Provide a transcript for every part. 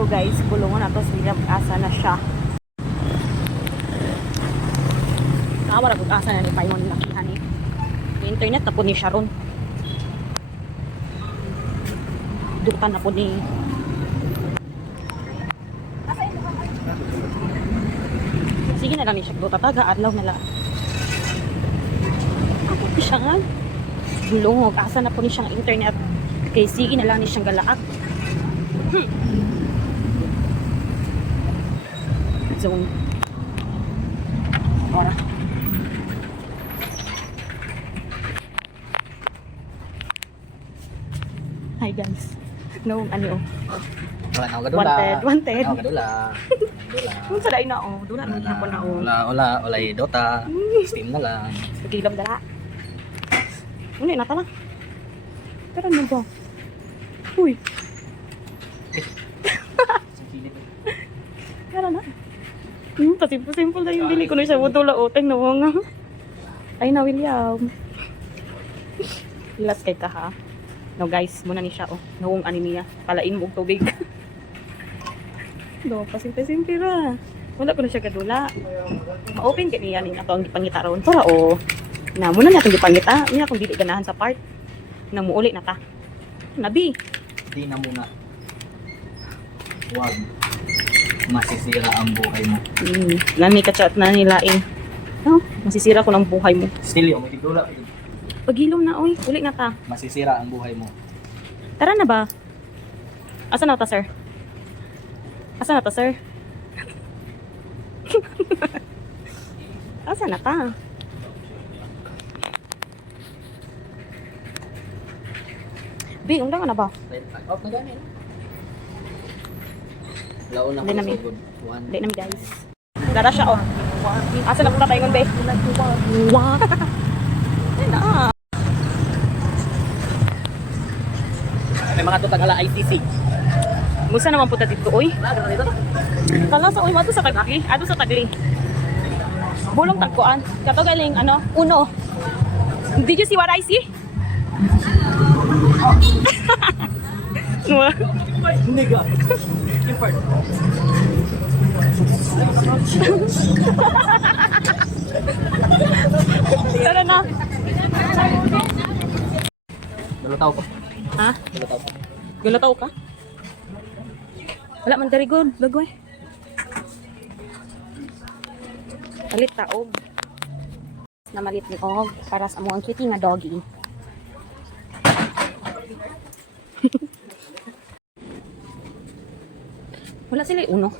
So guys, bulungan ato sila asa na siya. Wala kung asa na ni Paimon nakihan ni. May internet na po ni Sharon. Dutan na po ni. Sige na lang ni siya tataga adlaw na lang. Ako po siya nga. Bulong asa na po ni siyang internet. Kay sige na lang ni siyang galaak. Zone. Ora. Hi guys. No, ano? Wanted. Ano kadula? Kung sa dai na oh, dula na gyapon na oh. Wala Dota. Steam na lang. Pagilom dala. Uni na tala. Pero ano ba? Uy. Pero na. Simple na yung bili ko na siya. Wutula uteng na nga. Ay na William. Ilas kay ka ha. No guys, muna ni siya oh. Nawong animiya. Palain mo og tubig. Do, pasimple ra. Wala ko na siya kadula. Ma-open ka niya ning ato ang gipangita ron. Para oh. Na muna na itong gipangita. Niya kung dili ganahan sa part. Na muuli na ta. Nabi. Di na muna. Wag. Masisira ang buhay mo. Nani ka-chat na nilain. No, masisira ko ng buhay mo. Still yung may dula. Pagilom na, oy. Uli na ta. Masisira ang buhay mo. Tara na ba? Asa na ta, sir? Asa na ta, sir? Asa na ta? Bi, undang na ba? Out na gani. Laon na Hindi namin. ko. Hindi namin, guys. Dara siya, oh. Asa na punta tayo ngon, be? Wow. Ay na. May mga tutagala ICC. Musa naman punta dito, oy. Kala sa, oy, mato sa Tagli. Ato sa Tagli. Bulong tagkuan. Kato galing, ano, uno. Did you see what I see? Hindi ka. Import. Tara na. Dalataw ko. Ha? Dalataw ko. Galataw ka? Wala man dari good. Bagoy. Palit taog. Na malit ni og para sa among kitty nga doggy. Wala sila uno.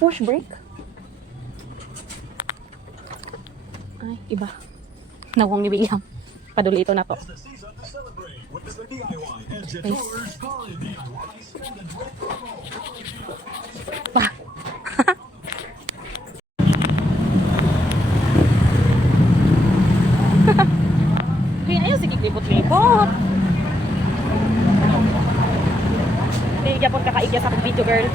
Push break. Ay, iba. Nawang ni William. Paduli ito na to. Nice. Pa. Kaya ayaw sige libot-libot. Hindi yapon kakaigya sa akong video, girl.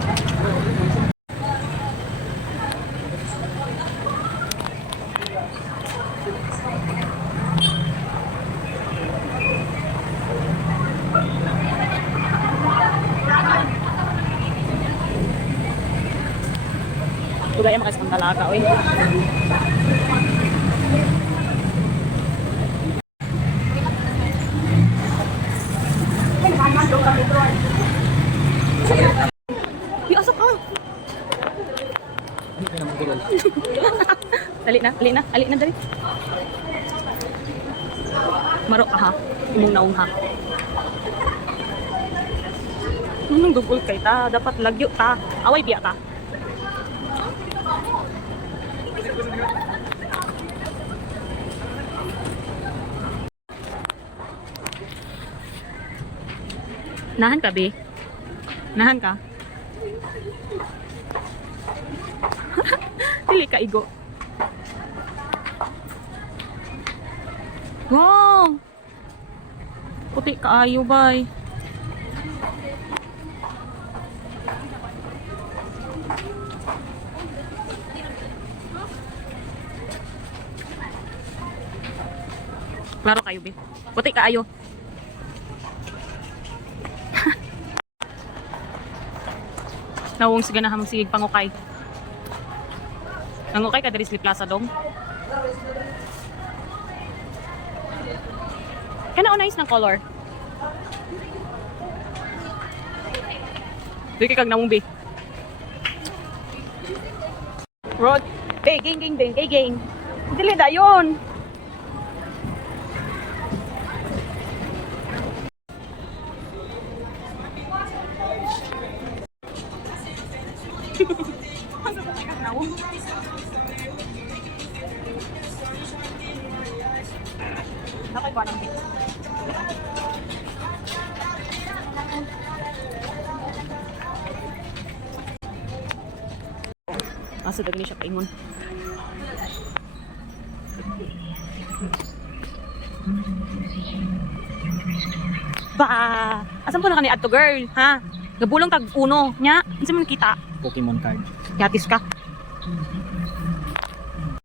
Tugay makas ang dalaga, oy. Uy, asap ka! Dali na, dali. Marok ka ha, imong naong ha. Anong dugol kay ta? Dapat lagyo ta. Away biya ta. Nahan ka, be? Nahan ka? Dili ka, igo. Wow! Puti ka ayo, bay. Klaro kayo, be. Puti kaayo. Nawong sige na hamang sigig pangukay. Nangukay ka dari sa Plaza dong. Kana nice ng color. Dili kay kag namong be. Rod, be, gang. Dili dayon. Nakay ko nang bit. Asa dagni siya kaingon. Ba, asan po na kani adto girl, ha? Gabulong tag uno, nya. Unsa man kita? Pokemon card. Yatis ka.